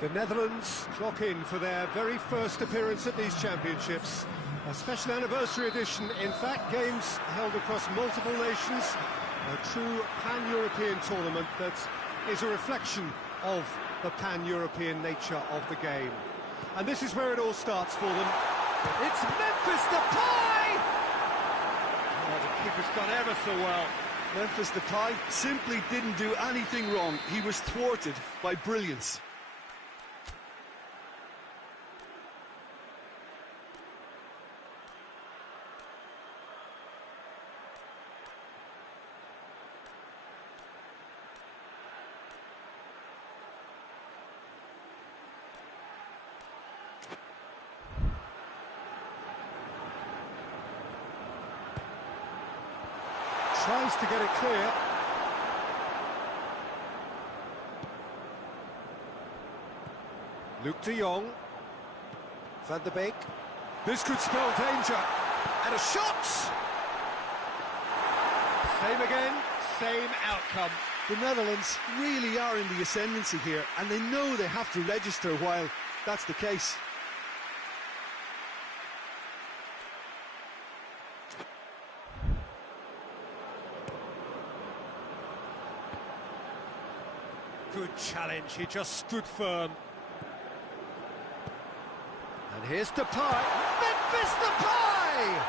The Netherlands clock in for their very first appearance at these championships. A special anniversary edition, in fact, games held across multiple nations. A true pan-European tournament that is a reflection of the pan-European nature of the game. And this is where it all starts for them. It's Memphis Depay! Oh, the keeper's done ever so well. Memphis Depay simply didn't do anything wrong. He was thwarted by brilliance. Tries to get it clear. Luke de Jong. Van der Beek. This could spell danger. And a shot! Same again, same outcome. The Netherlands really are in the ascendancy here, and they know they have to register while that's the case. Good challenge, he just stood firm. And here's Depay. Memphis Depay!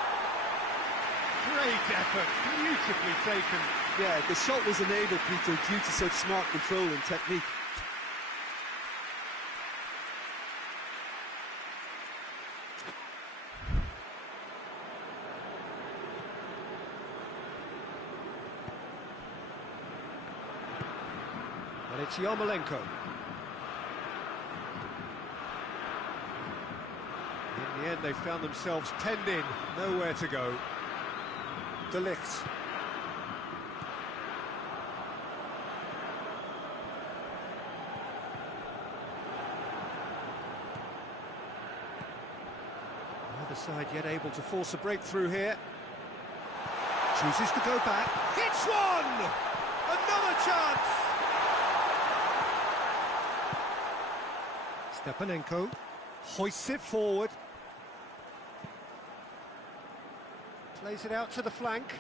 Great effort, beautifully taken. Yeah, the shot was enabled, Peter, due to such smart control and technique. And it's Yarmolenko. In the end, they found themselves penned in, nowhere to go. De Ligt. Neither side yet able to force a breakthrough here. Chooses to go back. Hits one! Another chance! Stepanenko hoists it forward. Plays it out to the flank.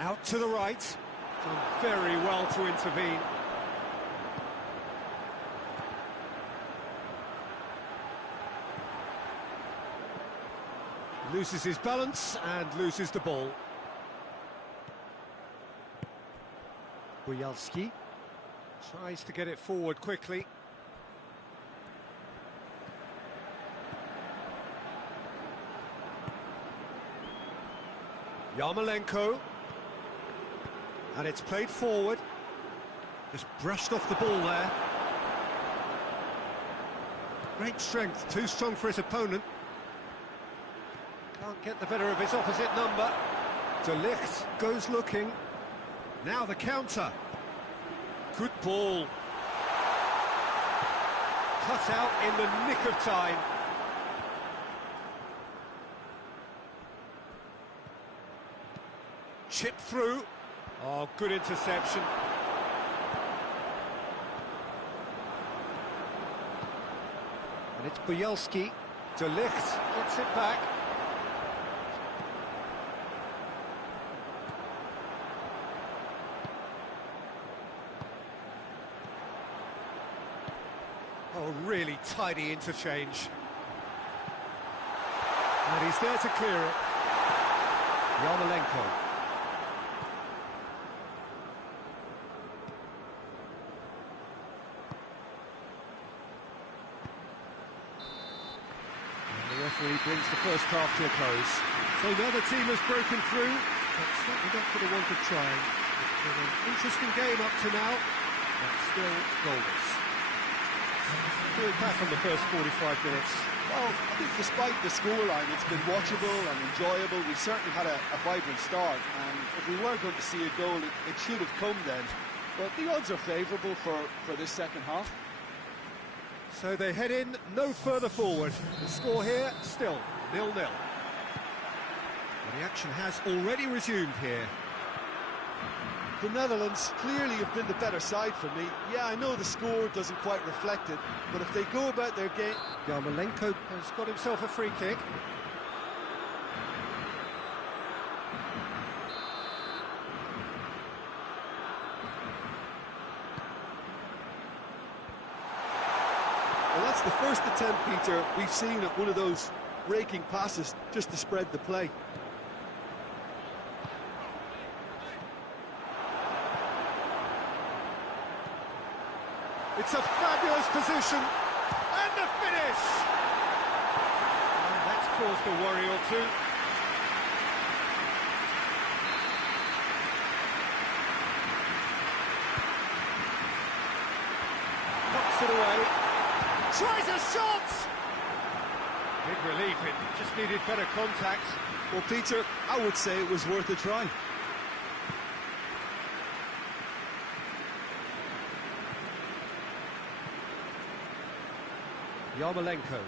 Out to the right. Done very well to intervene. Loses his balance and loses the ball. Bujalski tries to get it forward quickly. Yarmolenko. And it's played forward. Just brushed off the ball there. Great strength, too strong for his opponent. Can't get the better of his opposite number. De Ligt goes looking. Now the counter. Good ball. Cut out in the nick of time. Chip through. Oh, good interception. And it's Bujalski. De Ligt gets it back. Oh, really tidy interchange. And he's there to clear it. Yarmolenko. And the referee brings the first half to a close. So the other team has broken through, but certainly not for the want of trying. It's been an interesting game up to now, but still goalless. Doing back on the first 45 minutes. Well, I think despite the scoreline, it's been watchable and enjoyable. We certainly had a vibrant start, and if we were going to see a goal, it should have come then. But the odds are favourable for this second half. So they head in no further forward. The score here, still 0-0. And the action has already resumed here. The Netherlands clearly have been the better side for me. Yeah, I know the score doesn't quite reflect it, but if they go about their game... Yarmolenko has got himself a free kick. Well, that's the first attempt, Peter, we've seen at one of those raking passes just to spread the play. It's a fabulous position, and the finish! And that's caused a worry or two. Knocks it away. Tries a shot! Big relief, it just needed better contact. Well, Peter, I would say it was worth a try. Yarmolenko.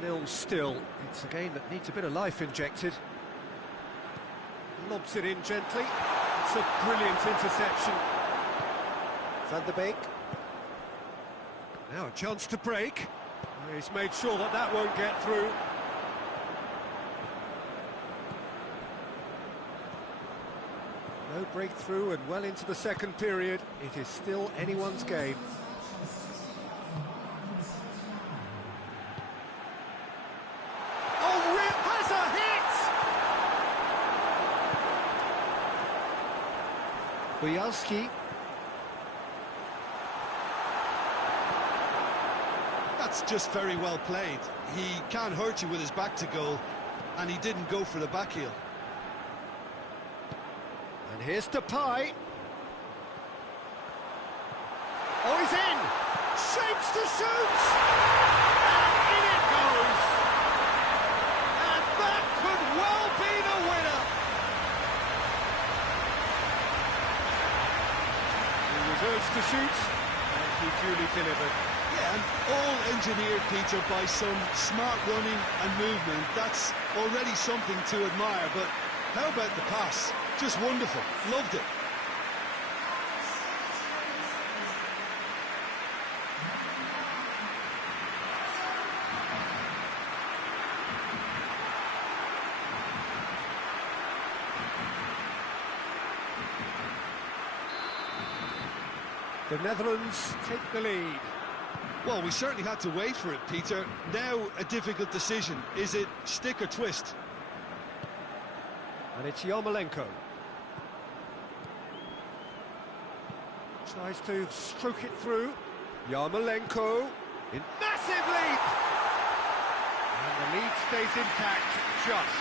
0-0 still. It's a game that needs a bit of life injected. Lobs it in gently. It's a brilliant interception. Van der Beek. Now a chance to break. He's made sure that that won't get through. No breakthrough and well into the second period. It is still anyone's game. Oh, Rip has a hit! Bojalski. That's just very well played. He can't hurt you with his back to goal, and he didn't go for the back heel. And here's Depay. Oh, he's in! Shapes to shoot! And in it goes! And that could well be the winner! He was urged to shoot, and he duly delivered. Yeah, and all engineered, Peter, by some smart running and movement. That's already something to admire, but how about the pass? Just wonderful. Loved it. The Netherlands take the lead. Well, we certainly had to wait for it, Peter. Now a difficult decision. Is it stick or twist? And it's Yarmolenko. Tries to stroke it through. Yarmolenko in massive leap! And the lead stays intact, just.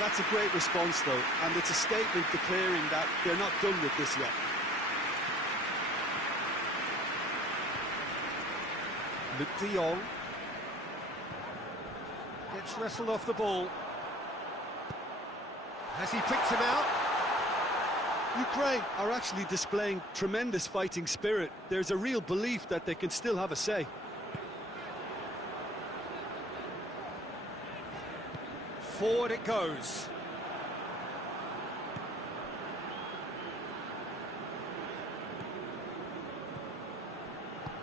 That's a great response, though, and it's a statement declaring that they're not done with this yet. Luc de Jong gets wrestled off the ball. Has he picked him out? Ukraine are actually displaying tremendous fighting spirit. There's a real belief that they can still have a say. Forward it goes.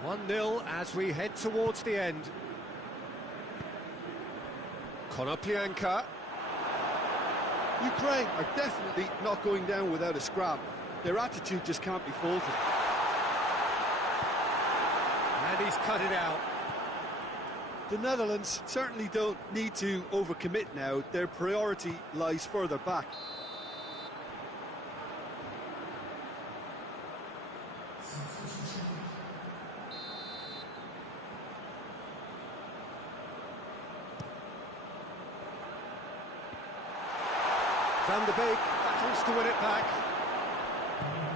One-nil as we head towards the end. Konoplyanka. Ukraine are definitely not going down without a scrap. Their attitude just can't be faulted. And he's cut it out. The Netherlands certainly don't need to overcommit now. Their priority lies further back. Van der Beek battles to win it back.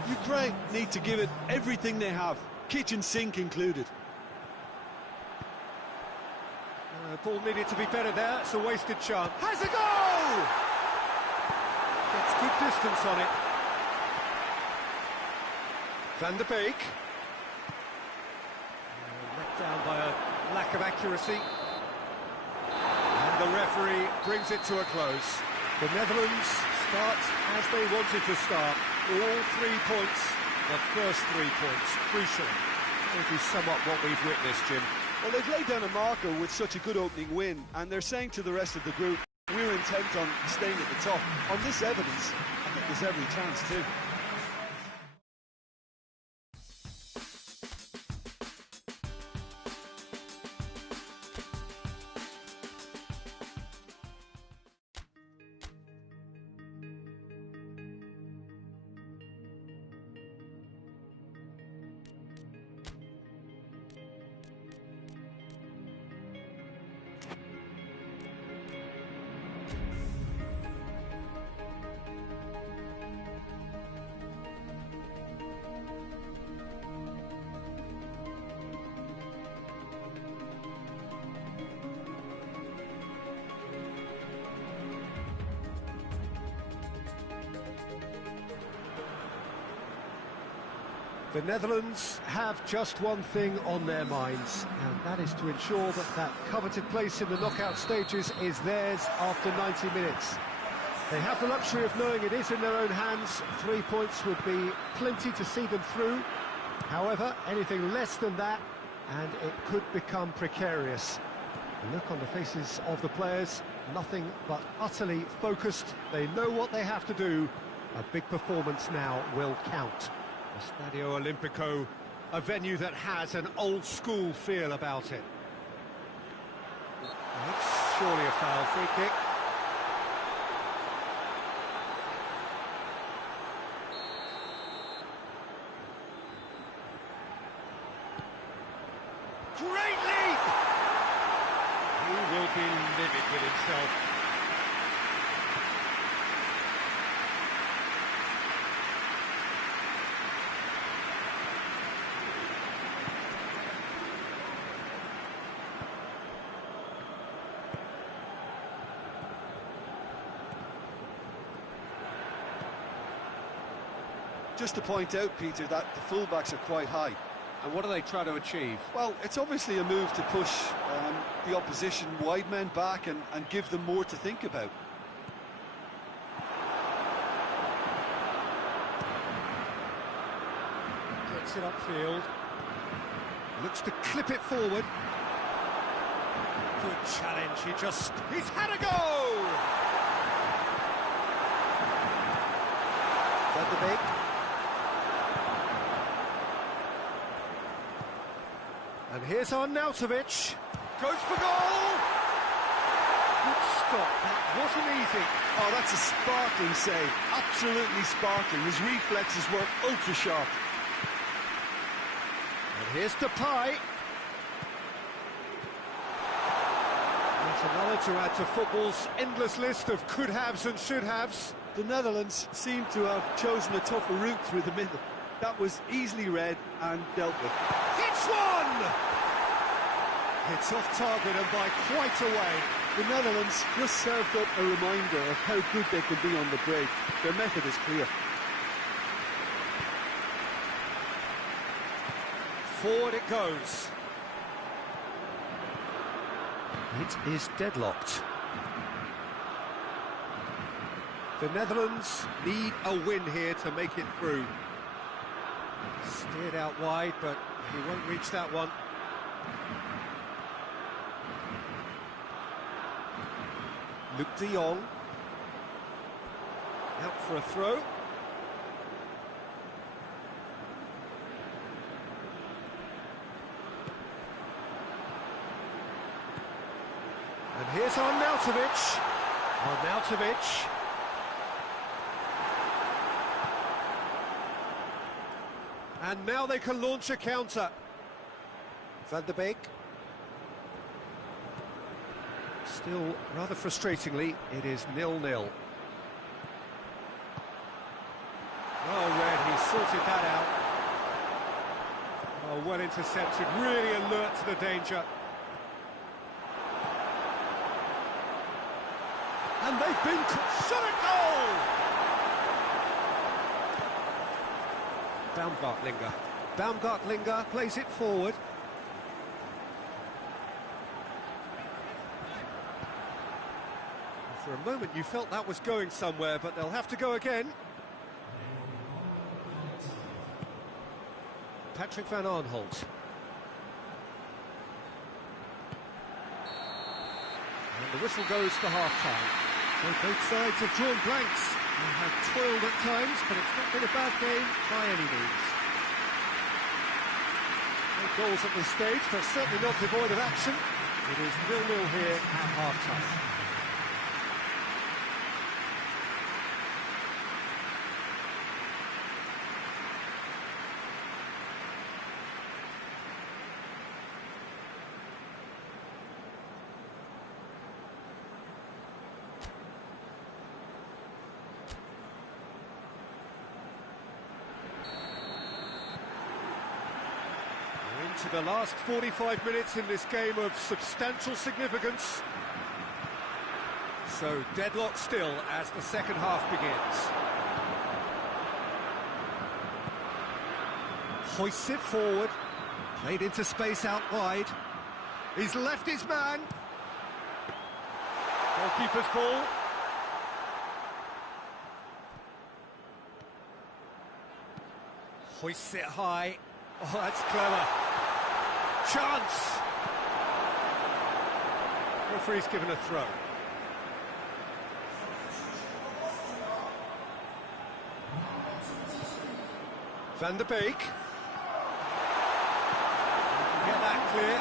Ukraine need to give it everything they have, kitchen sink included. Ball needed to be better there, it's a wasted chance. Has a goal! Gets good distance on it. Van der Beek. Let down by a lack of accuracy. And the referee brings it to a close. The Netherlands start as they wanted to start. All 3 points, the first 3 points, crucial. Maybe somewhat what we've witnessed, Jim. Well, they've laid down a marker with such a good opening win, and they're saying to the rest of the group, we're intent on staying at the top. On this evidence, I think there's every chance too. The Netherlands have just one thing on their minds, and that is to ensure that that coveted place in the knockout stages is theirs after 90 minutes. They have the luxury of knowing it is in their own hands. 3 points would be plenty to see them through. However, anything less than that, and it could become precarious. The look on the faces of the players, nothing but utterly focused. They know what they have to do. A big performance now will count. Stadio Olimpico, a venue that has an old-school feel about it. That's surely a foul. Free kick. Great leap! He will be livid with himself. Just to point out, Peter, that the fullbacks are quite high. And what do they try to achieve? Well, it's obviously a move to push the opposition wide men back and give them more to think about. Gets it upfield. Looks to clip it forward. Good challenge, he's had a go! Van de Beek. And here's Arnautovic. Goes for goal! Good stop, that wasn't easy. Oh, that's a sparkling save. Absolutely sparkling. His reflexes were ultra sharp. And here's Depay. That's another to add to football's endless list of could-haves and should-haves. The Netherlands seem to have chosen a tougher route through the middle. That was easily read and dealt with. Hits one! Hits off target and by quite a way. The Netherlands just served up a reminder of how good they can be on the break. Their method is clear. Forward it goes. It is deadlocked. The Netherlands need a win here to make it through. Steered out wide, but he won't reach that one. Luc de Jong. Out for a throw. And here's Arnautovic. Arnautovic. And now they can launch a counter. Van de Beek. Still, rather frustratingly, it is 0-0. Oh, Red, he sorted that out. Oh, well intercepted, really alert to the danger. And they've been shot at goal! Baumgartlinger. Baumgartlinger plays it forward. For a moment you felt that was going somewhere, but they'll have to go again. Patrick van Aanholt. And the whistle goes for half-time. Both sides have drawn blanks. They have toiled at times, but it's not been a bad game by any means. No goals at this stage, but certainly not devoid of action. It is 0-0 here at half-time. To the last 45 minutes in this game of substantial significance. So deadlock still as the second half begins. Hoists it forward, played into space out wide. He's left his man. Goalkeeper's ball. Hoists it high. Oh, that's clever. Chance! Referee's given a throw. Van der Beek. Get that clear.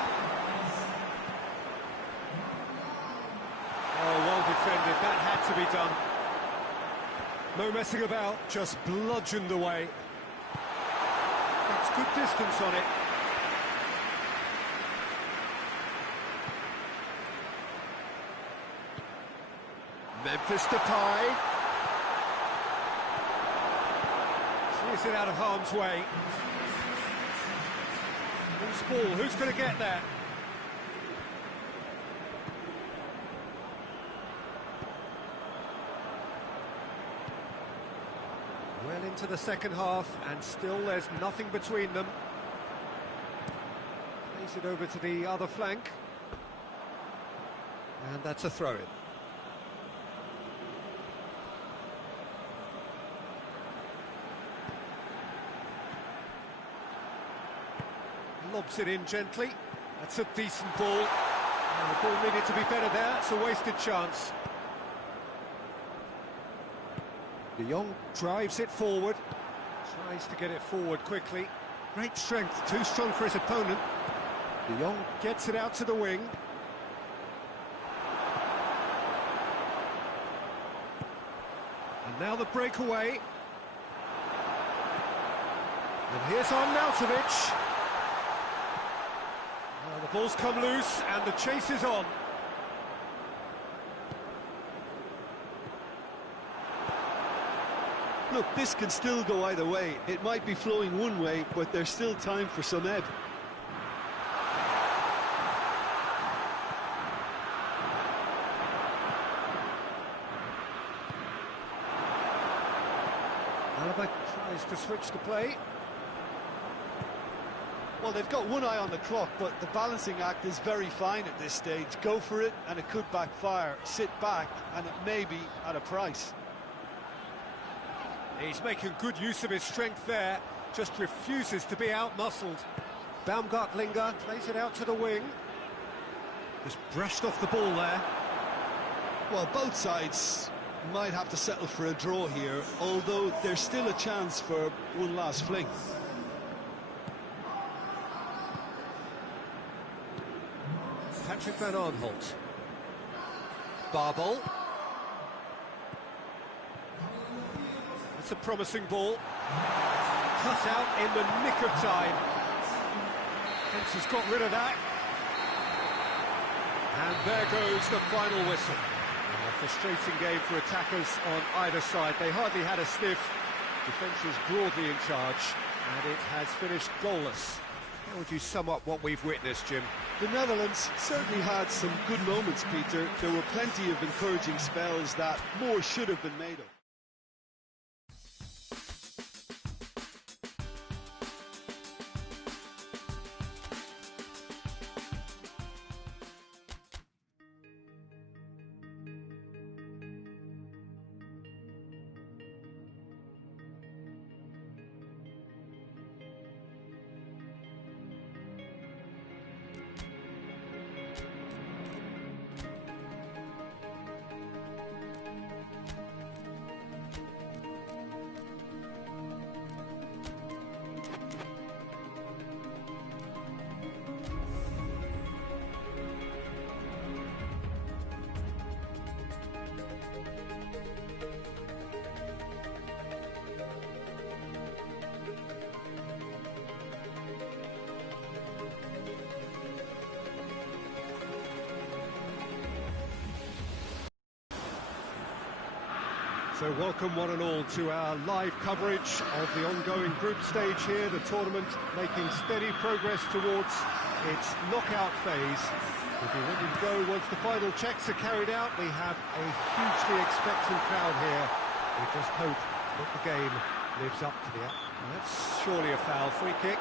Oh, well defended. That had to be done. No messing about, just bludgeoned away. That's good distance on it. Memphis Depay. Clears it out of harm's way. Loose ball, who's going to get that? Well into the second half, and still there's nothing between them. Plays it over to the other flank. And that's a throw-in. Lobs it in gently. That's a decent ball. The ball needed to be better there. It's a wasted chance. De Jong drives it forward. Tries to get it forward quickly. Great strength, too strong for his opponent. De Jong gets it out to the wing. And now the breakaway. And here's Arnautovic. The ball's come loose and the chase is on. Look, this can still go either way. It might be flowing one way, but there's still time for some ebb. Alaba tries to switch the play. Well, they've got one eye on the clock, but the balancing act is very fine at this stage. Go for it, and it could backfire. Sit back, and it may be at a price. He's making good use of his strength there, just refuses to be out-muscled. Baumgartlinger plays it out to the wing. Just brushed off the ball there. Well, both sides might have to settle for a draw here, although there's still a chance for one last fling. Patrick van Aanholt. Barbol. It's a promising ball. Cut out in the nick of time. Fence has got rid of that. And there goes the final whistle. A frustrating game for attackers on either side. They hardly had a sniff. Defence is broadly in charge, and it has finished goalless. How would you sum up what we've witnessed, Jim? The Netherlands certainly had some good moments, Peter. There were plenty of encouraging spells that more should have been made of. So welcome one and all to our live coverage of the ongoing group stage here, the tournament making steady progress towards its knockout phase. We'll be ready to go once the final checks are carried out. We have a hugely expectant crowd here. We just hope that the game lives up to the... That's surely a foul. Free kick.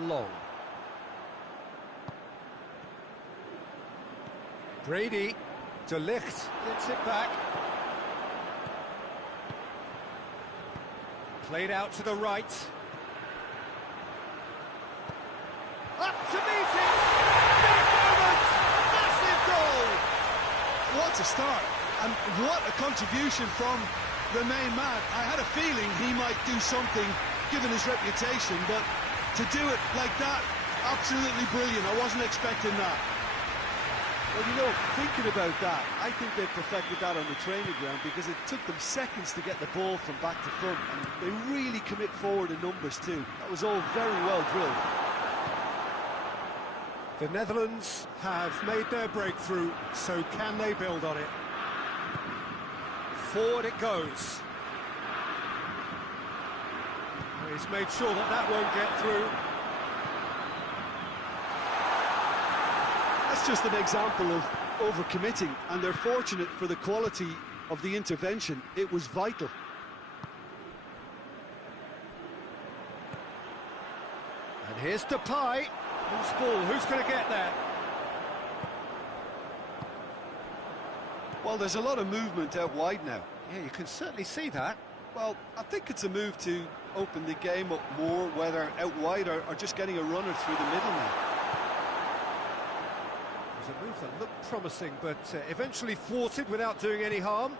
Long. Brady, De Ligt gets it back. Played out to the right. Up to meet it! Big moment! Massive goal! What a start, and what a contribution from the main man. I had a feeling he might do something, given his reputation, but to do it like that, absolutely brilliant. I wasn't expecting that. Well, you know, thinking about that, I think they perfected that on the training ground because it took them seconds to get the ball from back to front, and they really commit forward in numbers too. That was all very well drilled. The Netherlands have made their breakthrough, so can they build on it? Forward it goes. He's made sure that that won't get through. That's just an example of overcommitting, and they're fortunate for the quality of the intervention. It was vital. And here's Depay. Loose ball, who's going to get that? Well, there's a lot of movement out wide now. Yeah, you can certainly see that. Well, I think it's a move to open the game up more, whether out wide or just getting a runner through the middle now. It was a move that looked promising, but eventually thwarted without doing any harm.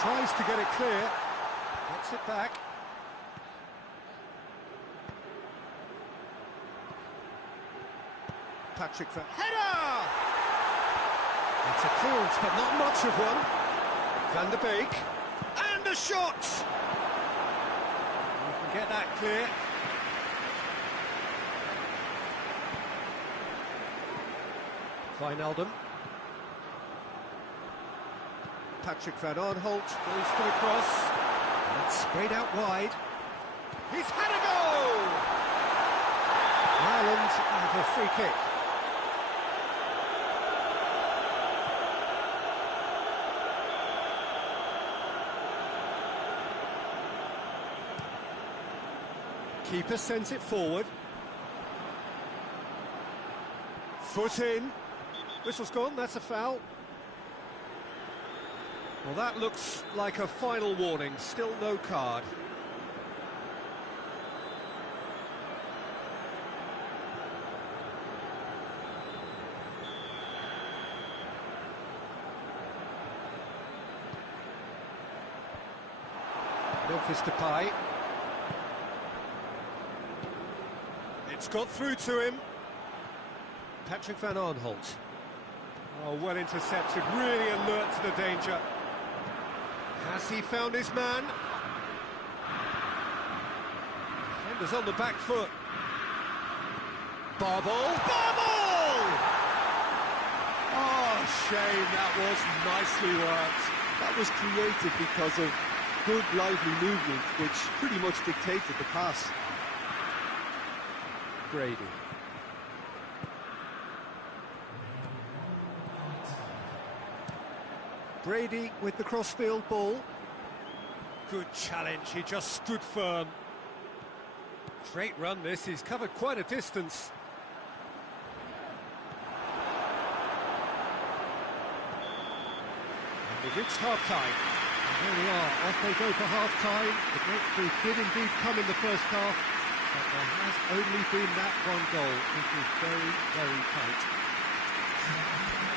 Tries to get it clear, gets it back. Patrick for header! It's a clearance, but not much of one. Van der Beek, and a shot! You can get that clear. Wijnaldum. Patrick van Aanholt goes for the cross. And it's sprayed out wide. He's had a goal! Ireland have a free kick. Keeper sends it forward. Foot in. Whistle's gone, that's a foul. Well, that looks like a final warning. Still no card. Memphis Depay. It's got through to him. Patrick van Aanholt. Oh, well intercepted, really alert to the danger. Has he found his man? Defenders on the back foot. Barbel! Barbel! Oh, shame, that was nicely worked. That was created because of good, lively movement, which pretty much dictated the pass. Brady. Brady with the crossfield ball. Good challenge, he just stood firm. Great run this, he's covered quite a distance. And we've reached half-time. And there we are, off they go for half-time. The breakthrough did indeed come in the first half, but there has only been that one goal. It was very, very tight.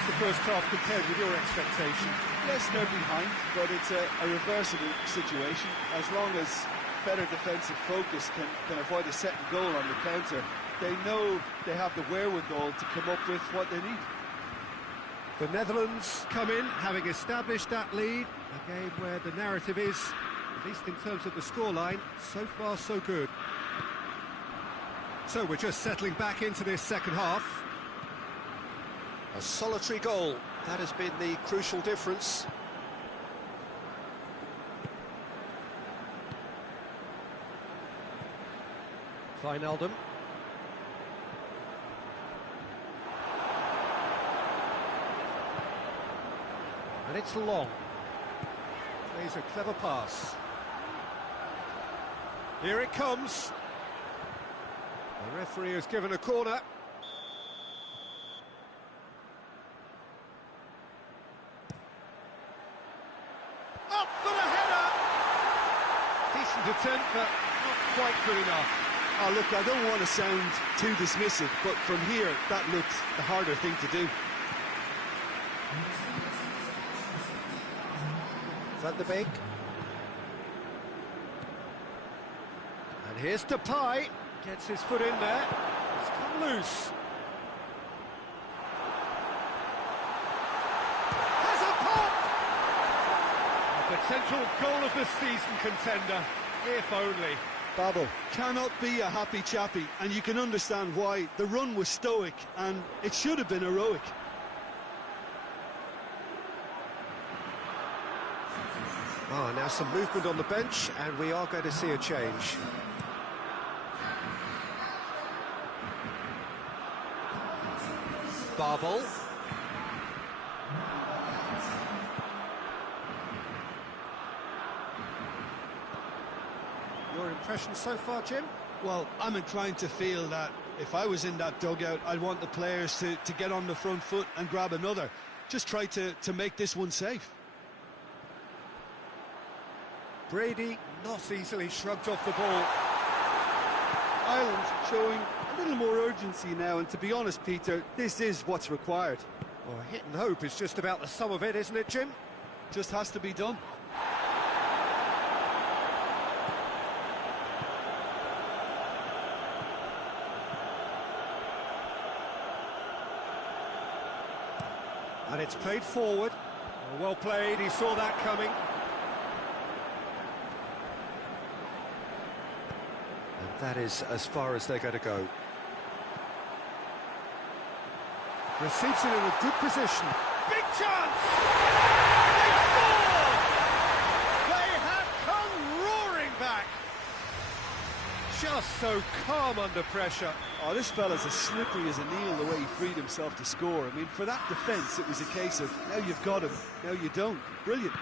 The first half compared with your expectation? Yes, they're behind, but it's a reversible situation. As long as better defensive focus can avoid a second goal on the counter, They know they have the wherewithal to come up with what they need. The Netherlands come in, having established that lead. A game where the narrative is, at least in terms of the scoreline, so far so good. So we're just settling back into this second half. A solitary goal, that has been the crucial difference. Wijnaldum. And it's long. Plays a clever pass. Here it comes. The referee has given a corner. Up for the header! Decent attempt, but not quite good enough. Oh, look, I don't want to sound too dismissive, but from here, that looked the harder thing to do. Van de Beek. And here's Depay. Gets his foot in there. It's come loose. Has a pop! A potential goal of the season contender, if only. Babel cannot be a happy chappy, and you can understand why. The run was stoic, and it should have been heroic. Ah, now some movement on the bench, and we are going to see a change. Babel. Your impression so far, Jim? Well, I'm inclined to feel that if I was in that dugout, I'd want the players to get on the front foot and grab another. Just try to make this one safe. Brady not easily shrugged off the ball. Ireland showing a little more urgency now, and to be honest, Peter, this is what's required. Well, hit and hope is just about the sum of it, isn't it, Jim? Just has to be done. And it's played forward. Well played, he saw that coming. And that is as far as they're going to go. Receives it in a good position. Big chance! They scored! They have come roaring back. Just so calm under pressure. Oh, this fella's as slippery as an eel the way he freed himself to score. I mean, for that defence, it was a case of, now you've got him, now you don't. Brilliant.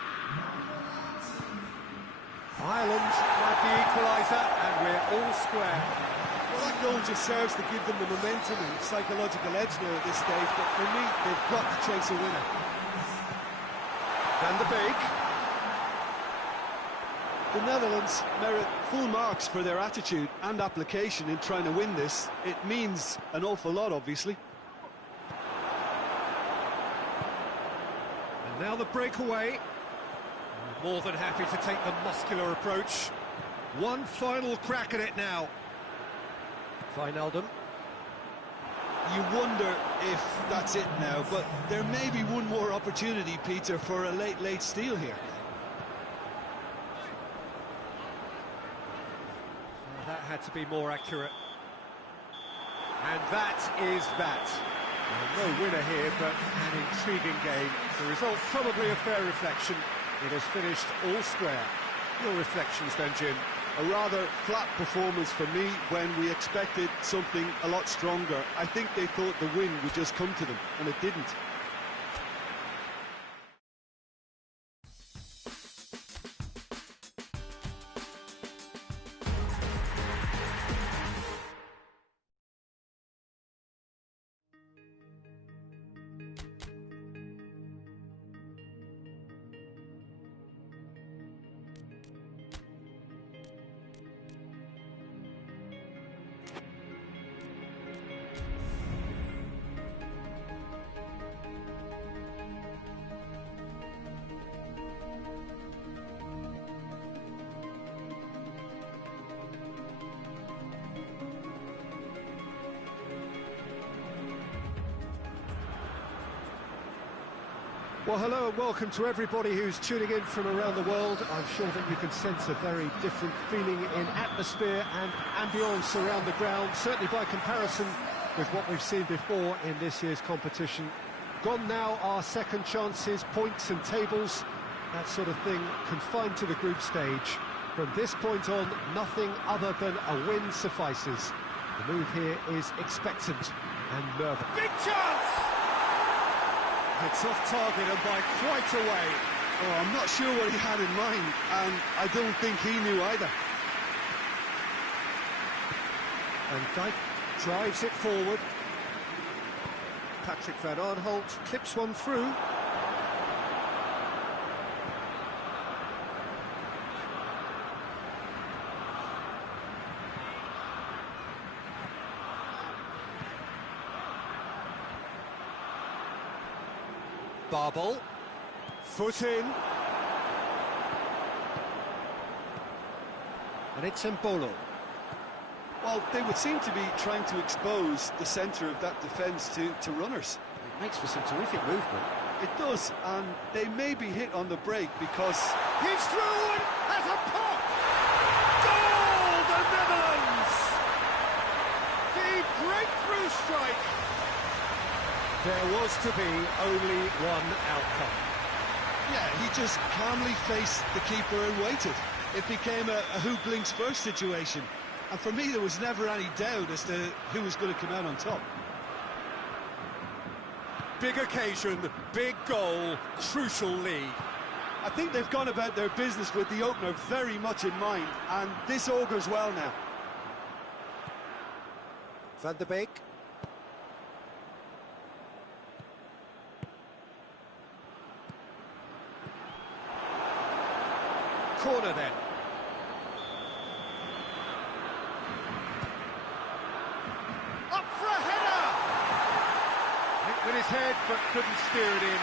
Ireland might be equaliser, and we're all square. Well, that goal just serves to give them the momentum and psychological edge now at this stage, but for me, they've got to chase a winner. Van de Beek. The Netherlands merit full marks for their attitude and application in trying to win this. It means an awful lot, obviously. And now the breakaway. More than happy to take the muscular approach. One final crack at it now. Wijnaldum. You wonder if that's it now, but there may be one more opportunity, Peter, for a late steal here. That had to be more accurate. And that is that. No winner here, but an intriguing game. The result probably a fair reflection. It has finished all square. Your reflections then, Jim? A rather flat performance for me when we expected something a lot stronger. I think they thought the win would just come to them, and it didn't. Well, hello and welcome to everybody who's tuning in from around the world. I'm sure that you can sense a very different feeling in atmosphere and ambience around the ground, certainly by comparison with what we've seen before in this year's competition. Gone now are second chances, points and tables, that sort of thing confined to the group stage. From this point on, nothing other than a win suffices. The move here is expectant and nervous. Big chance! It's off target and by quite a way. Oh, I'm not sure what he had in mind, and I don't think he knew either. And Dyke drives it forward. Patrick van Aanholt clips one through. Barbel, foot in, and it's Mbolo. Well, they would seem to be trying to expose the centre of that defence to runners. It makes for some terrific movement. It does, and they may be hit on the break because... He's through and has a pop! Goal, the Netherlands! The breakthrough strike! There was to be only one outcome. Yeah, he just calmly faced the keeper and waited. It became a who blinks first situation. And for me, there was never any doubt as to who was going to come out on top. Big occasion, big goal, crucial lead. I think they've gone about their business with the opener very much in mind, and this augurs well now. Van der Beek. Corner then. Up for a header! Hit with his head, but couldn't steer it in.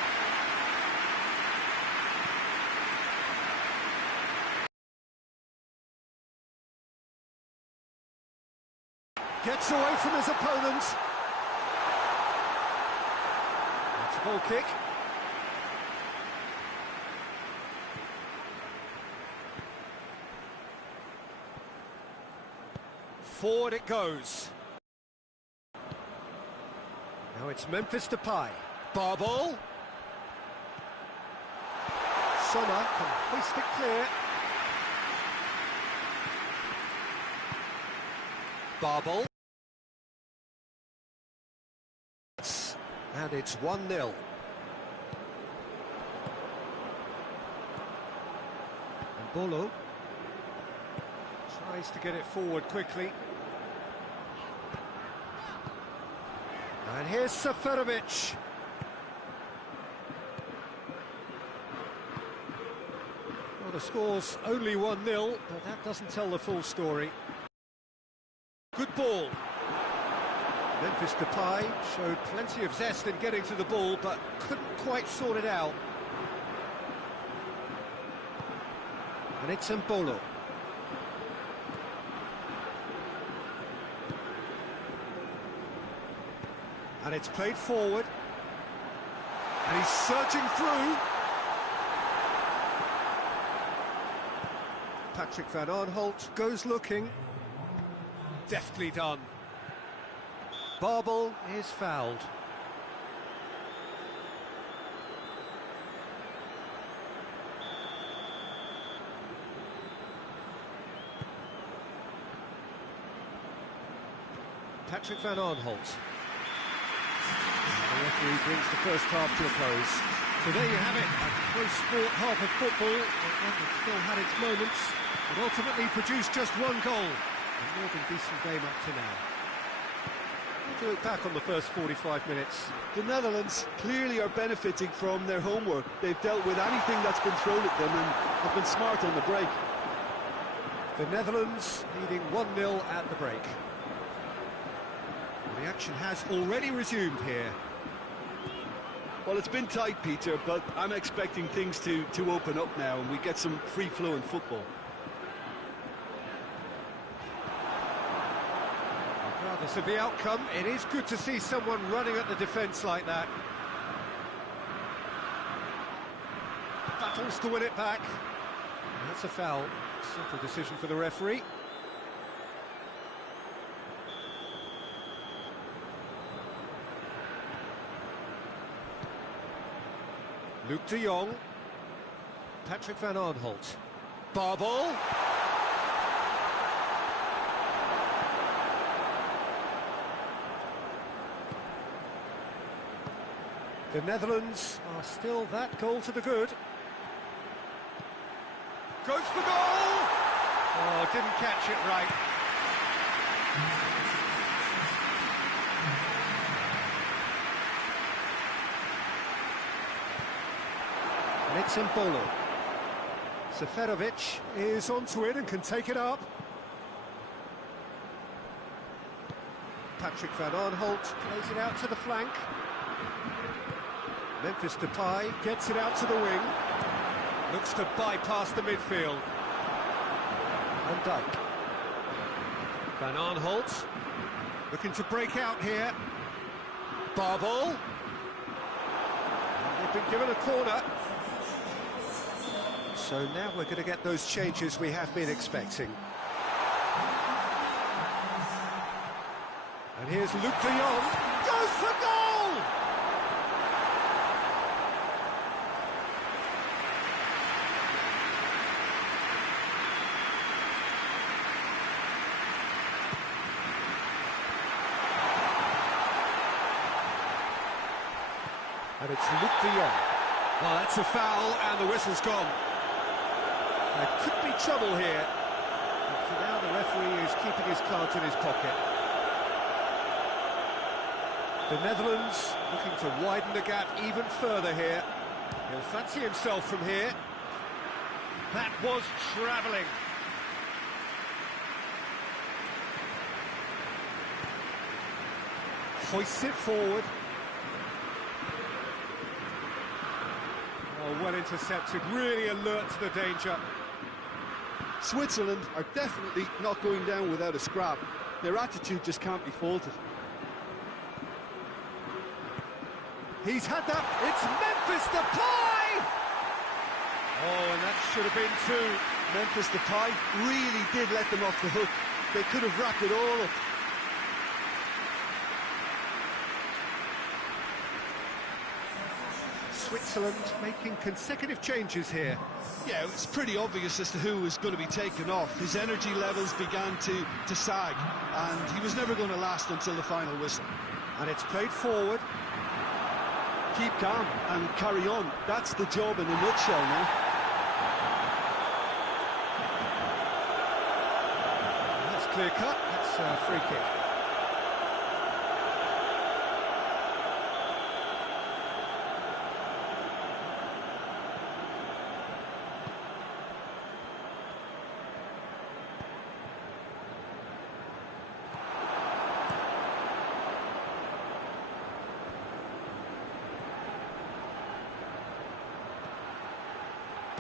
Gets away from his opponent. It's a ball kick. Forward it goes. Now it's Memphis Depay. Barbel. Sommer can hoist it clear. Barbel. And it's 1-0. And Bolo tries to get it forward quickly. And here's Seferovic. Well, the score's only 1-0, but that doesn't tell the full story. Good ball. Memphis Depay showed plenty of zest in getting to the ball, but couldn't quite sort it out. And it's Mbolo. And it's played forward. And he's surging through. Patrick van Aanholt goes looking. Deftly done. Barbel is fouled. Patrick van Aanholt. The referee brings the first half to a close. So there you have it, a close sport half of football. It still had its moments, but ultimately produced just one goal. A more than decent game up to now. To look back on the first 45 minutes. The Netherlands clearly are benefiting from their homework. They've dealt with anything that's been thrown at them and have been smart on the break. The Netherlands leading 1-0 at the break. The action has already resumed here. Well, it's been tight, Peter, but I'm expecting things to open up now and we get some free-flowing football. Regardless of the outcome, it is good to see someone running at the defence like that. Battles to win it back. That's a foul. Simple decision for the referee. Luke de Jong. Patrick van Aanholt. Barbel. The Netherlands are still that goal to the good. Goes for goal! Oh, didn't catch it right. Mitsembolo. Seferovic is onto it and can take it up. Patrick van Aanholt plays it out to the flank. Memphis Depay gets it out to the wing. Looks to bypass the midfield. Van Dijk. Van Aanholt looking to break out here. Barbel. They've been given a corner. So now we're going to get those changes we have been expecting. And here's Luke de Jong. Goes for goal! And it's Luke de Jong. Well, that's a foul, and the whistle's gone. There could be trouble here. But for now, the referee is keeping his cards in his pocket. The Netherlands looking to widen the gap even further here. He'll fancy himself from here. That was travelling. Hoists it forward. Oh, well intercepted, really alert to the danger. Switzerland are definitely not going down without a scrap. Their attitude just can't be faulted. He's had that. It's Memphis Depay! Oh, and that should have been two. Memphis Depay really did let them off the hook. They could have wrapped it all up. Switzerland making consecutive changes here. Yeah, it's pretty obvious as to who was going to be taken off. His energy levels began to sag, and he was never going to last until the final whistle. And it's played forward. Keep calm and carry on. That's the job in a nutshell now. That's clear cut. That's a free kick.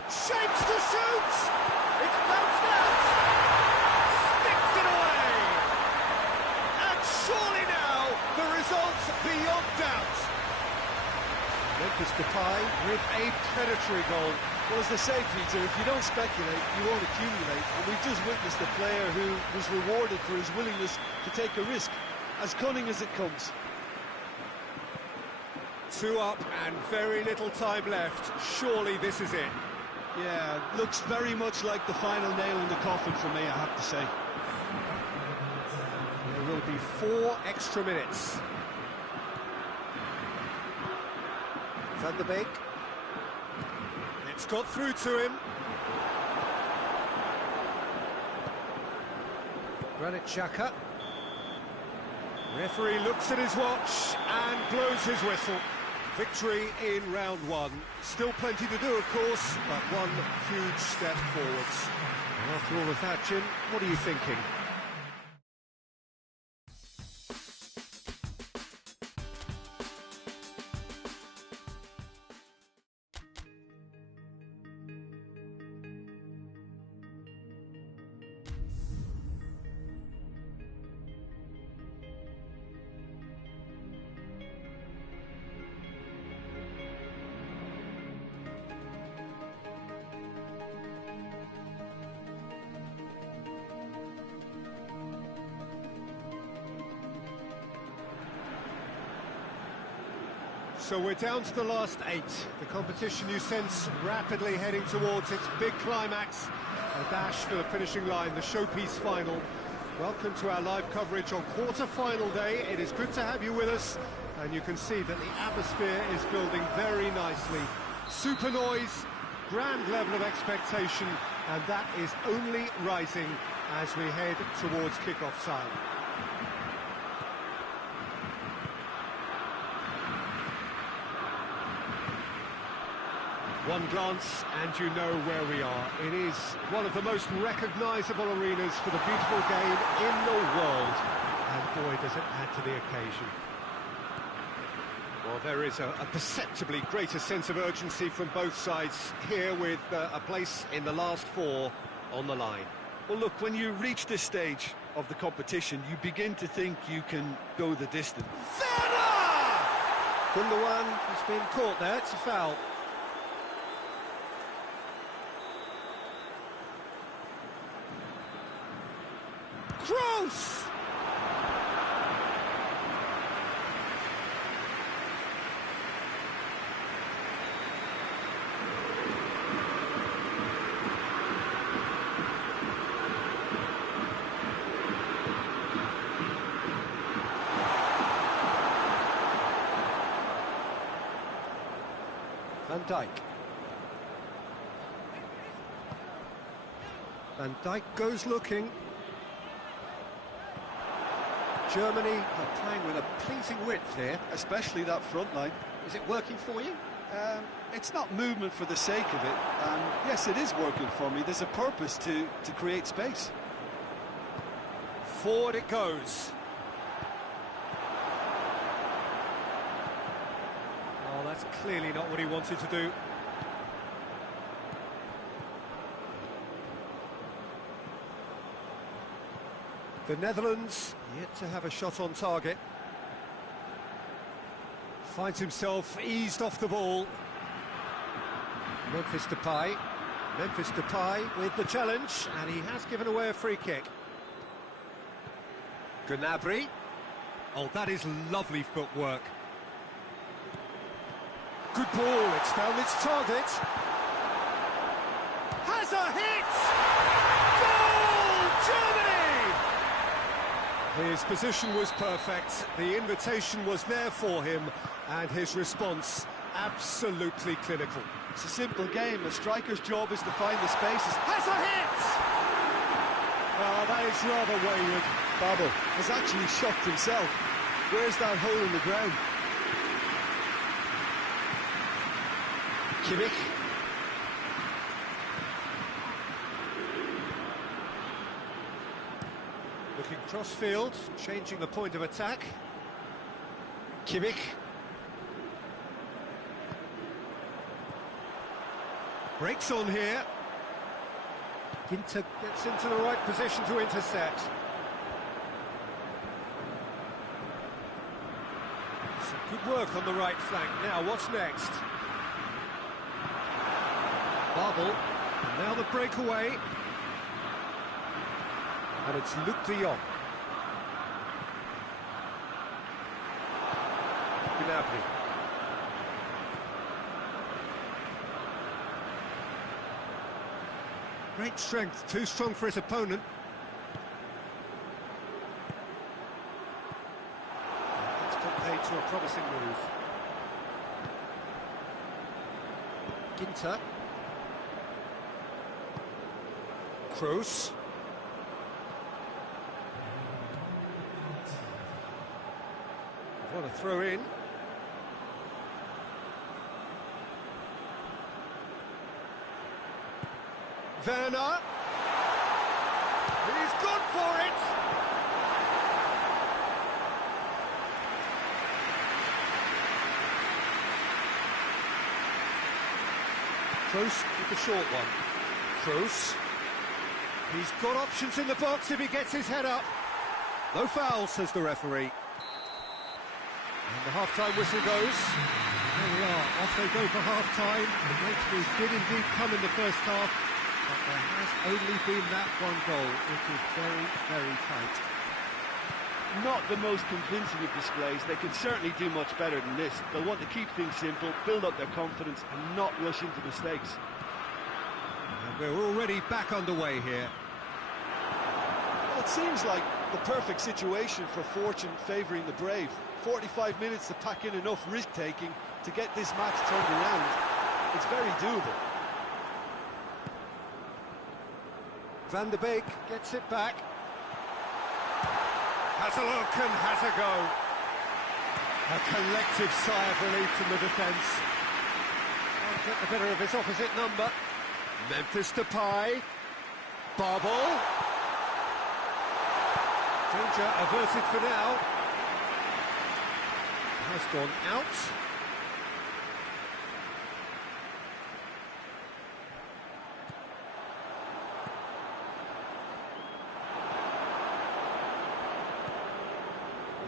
Shapes to shoot! It's bounced out! Sticks it away! And surely now, the result's beyond doubt! Memphis Depay with a predatory goal. Well, as they say, Peter, if you don't speculate, you won't accumulate. And we've just witnessed a player who was rewarded for his willingness to take a risk, as cunning as it comes. 2 up and very little time left. Surely this is it. Yeah, looks very much like the final nail in the coffin for me, I have to say. There will be 4 extra minutes. Van der Beek. It's got through to him. Granit Xhaka. Referee looks at his watch and blows his whistle. Victory in round 1. Still plenty to do, of course, but one huge step forwards. And after all of that, Jim, what are you thinking? So we're down to the last 8. The competition, you sense, rapidly heading towards its big climax. A dash for the finishing line, the showpiece final. Welcome to our live coverage on quarter-final day. It is good to have you with us, and you can see that the atmosphere is building very nicely. Super noise, grand level of expectation, and that is only rising as we head towards kick-off time. One glance and you know where we are. It is one of the most recognisable arenas for the beautiful game in the world. And boy, does it add to the occasion. Well, there is a perceptibly greater sense of urgency from both sides here, with a place in the last 4 on the line. Well, look, when you reach this stage of the competition, you begin to think you can go the distance. Gundogan has been caught there, it's a foul. Kroos! Van Dijk. Van Dijk goes looking. Germany are playing with a pleasing width here. Especially that front line. Is it working for you? It's not movement for the sake of it, and yes, it is working for me. There's a purpose to create space. Forward it goes. Oh, that's clearly not what he wanted to do. The Netherlands yet to have a shot on target. Finds himself eased off the ball. Memphis Depay with the challenge, and he has given away a free kick. Gnabry. Oh, that is lovely footwork. Good ball, it's found its target. Has a hit! Goal, Germany! His position was perfect, the invitation was there for him, and his response absolutely clinical. It's a simple game. A striker's job is to find the spaces. Has a hit! Oh, that is rather wayward. Babel has actually shocked himself. Where's that hole in the ground? Kimmich. Looking cross-field, changing the point of attack. Kimmich. Breaks on here. Ginter gets into the right position to intercept. Some good work on the right flank. Now, what's next? Babel, and now the breakaway. And it's Luc de Jong. Gnabry. Great strength, too strong for his opponent. That's compared to a promising move. Ginter. Kroos. What a throw in. Werner. He's gone for it. Kroos with the short one. Kroos. He's got options in the box if he gets his head up. No foul, says the referee. And the half-time whistle goes. There we are, off they go for half-time. The breakthrough did indeed come in the first half, but there has only been that one goal. It is very, very tight. not the most convincing of displays. They can certainly do much better than this. They'll want to keep things simple, build up their confidence, and not rush into mistakes. And we're already back underway here. Well, it seems like the perfect situation for fortune favouring the brave. 45 minutes to pack in enough risk-taking to get this match turned around. It's very doable. Van der Beek gets it back. Has a look and has a go. A collective sigh of relief from the defence. Can't get the better of his opposite number. Memphis Depay. Barbel. Danger averted for now. Has gone out.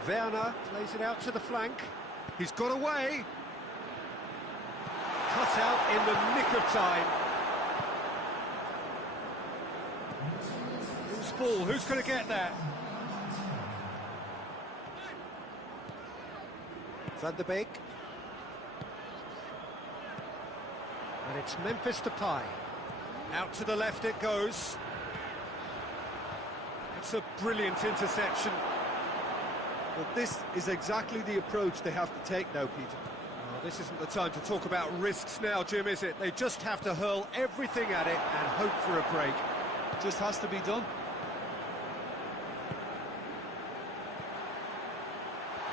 Werner plays it out to the flank. He's got away. Cut out in the nick of time. Loose ball, who's going to get that? Van der Beek. And it's Memphis Depay. Out to the left it goes. It's a brilliant interception. Well, this is exactly the approach they have to take now, Peter. Oh, this isn't the time to talk about risks now, Jim, is it? They just have to hurl everything at it and hope for a break. Just has to be done.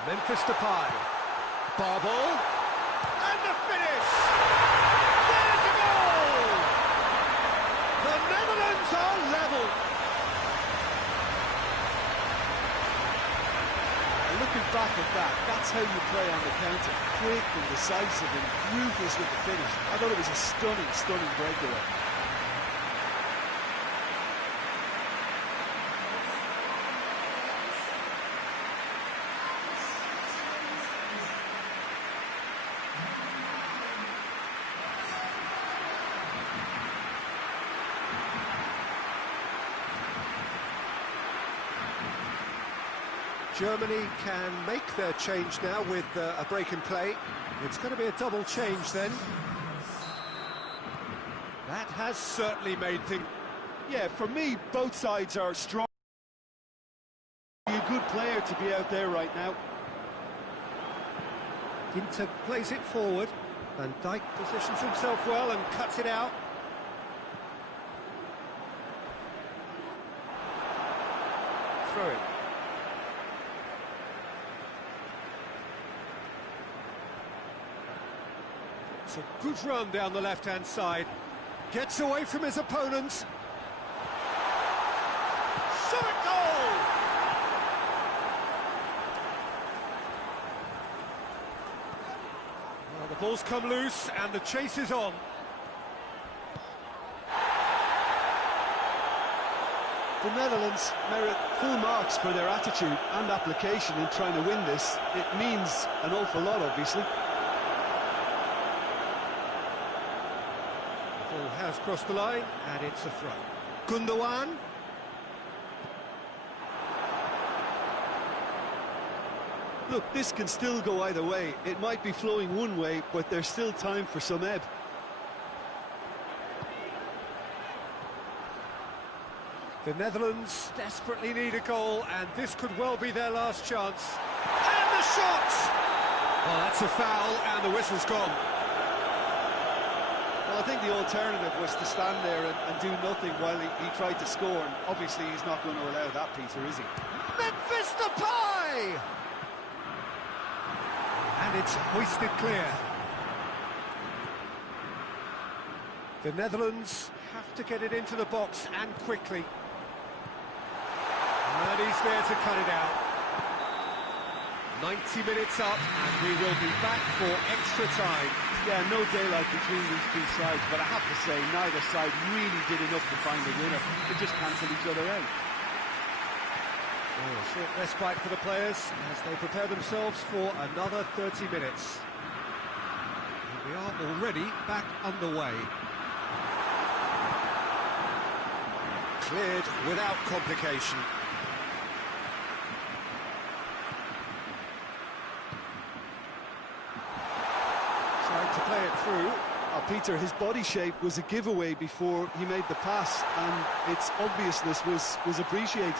Memphis Depay. Barbel. And the finish! There's a goal! The Netherlands are level. Looking back at that, that's how you play on the counter. Quick and decisive and ruthless with the finish. I thought it was a stunning, stunning breakaway. Germany can make their change now with a break in play. It's going to be a double change then. That has certainly made things... Yeah, for me, both sides are strong. A good player to be out there right now. Inter plays it forward. Van Dijk positions himself well and cuts it out. Throw it. It's a good run down the left-hand side. Gets away from his opponent. Shot at goal! Well, the ball's come loose and the chase is on. The Netherlands merit full marks for their attitude and application in trying to win this. It means an awful lot, obviously. Ball has crossed the line, and it's a throw. Gundogan. Look, this can still go either way. It might be flowing one way, but there's still time for some ebb. The Netherlands desperately need a goal, and this could well be their last chance. And the shot! Well, that's a foul, and the whistle's gone. Well, I think the alternative was to stand there and do nothing while he tried to score, and obviously he's not going to allow that, Peter, is he? Memphis Depay! And it's hoisted clear. The Netherlands have to get it into the box, and quickly. And he's there to cut it out. 90 minutes up, and we will be back for extra time. Yeah, no daylight between these two sides, but I have to say, neither side really did enough to find a winner. They just cancelled each other out. Oh, a short respite for the players as they prepare themselves for another 30 minutes. And we are already back underway. Cleared without complication. through. Peter, his body shape was a giveaway before he made the pass, and its obviousness was appreciated.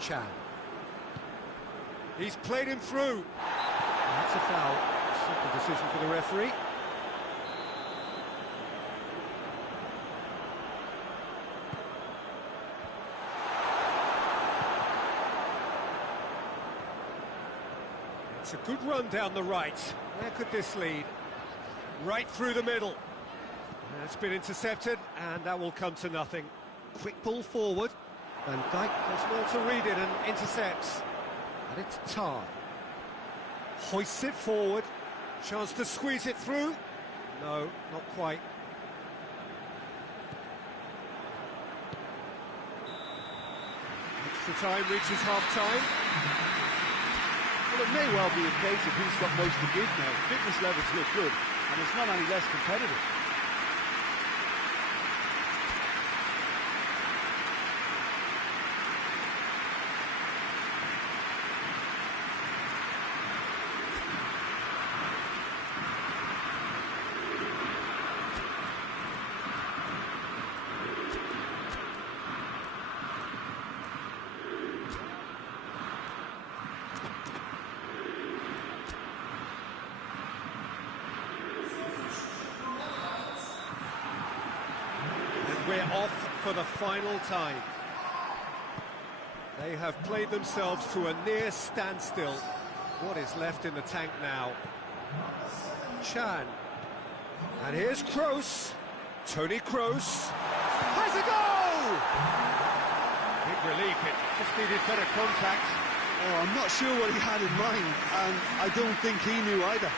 Chan. He's played him through. That's a foul. Simple decision for the referee. It's a good run down the right. Where could this lead? Right through the middle. That's been intercepted, and that will come to nothing. Quick ball forward. Van Dijk does well to read it and intercepts. And it's Tar. Hoists it forward. Chance to squeeze it through. No, not quite. Extra time reaches half-time. Well, it may well be a case of who's got most to give now. Fitness levels look good, and it's not any less competitive. We're off for the final time. They have played themselves to a near standstill. What is left in the tank now? Chan. And here's Kroos. Tony Kroos. Has a goal! Big relief, it just needed better contact. Oh, I'm not sure what he had in mind, and I don't think he knew either.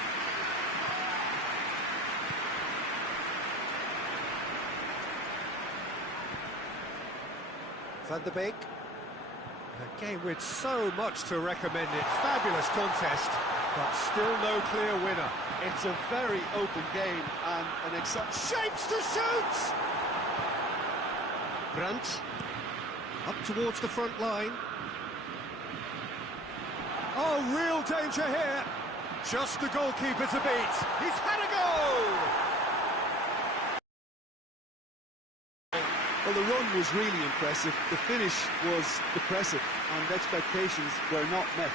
Van der Beek. A game with so much to recommend it. Fabulous contest, but still no clear winner. It's a very open game and an exciting... Shapes to shoot! Brandt. Up towards the front line. Oh, real danger here. Just the goalkeeper to beat. He's had a goal! Well, the run was really impressive, the finish was depressive, and expectations were not met.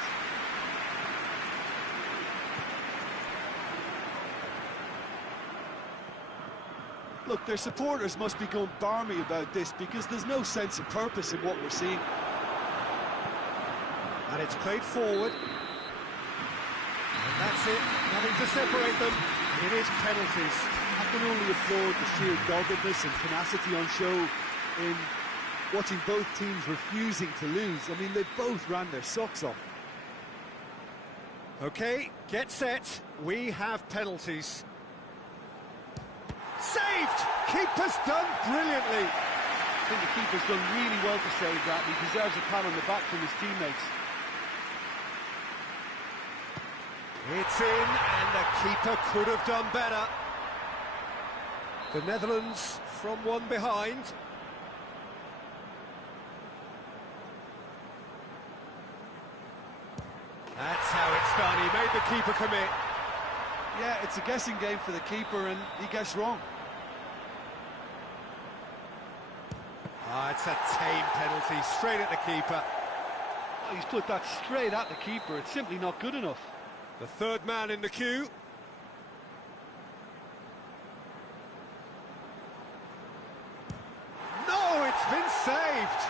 Look, their supporters must be going barmy about this, because there's no sense of purpose in what we're seeing. And it's played forward. And that's it, nothing to separate them. It is penalties. I can only applaud the sheer doggedness and tenacity on show in watching both teams refusing to lose. I mean, they both ran their socks off. Okay, get set. We have penalties. Saved! Keeper's done brilliantly. I think the keeper's done really well to save that. He deserves a pat on the back from his teammates. It's in, and the keeper could have done better. The Netherlands from one behind. That's how it's done. He made the keeper commit. Yeah, it's a guessing game for the keeper, and he guessed wrong. Ah, it's a tame penalty, straight at the keeper. Oh, he's put that straight at the keeper. It's simply not good enough. The third man in the queue. No, it's been saved.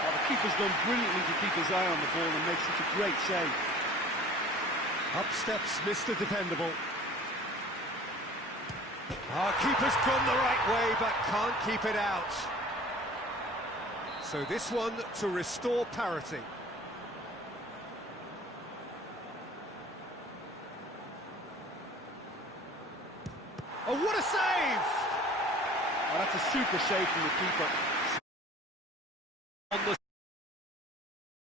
Oh, the keeper's done brilliantly to keep his eye on the ball and make such a great save. Up steps Mr. Dependable. Our keeper's gone the right way, but can't keep it out. So this one to restore parity. Oh, what a save! Oh, that's a super save from the keeper.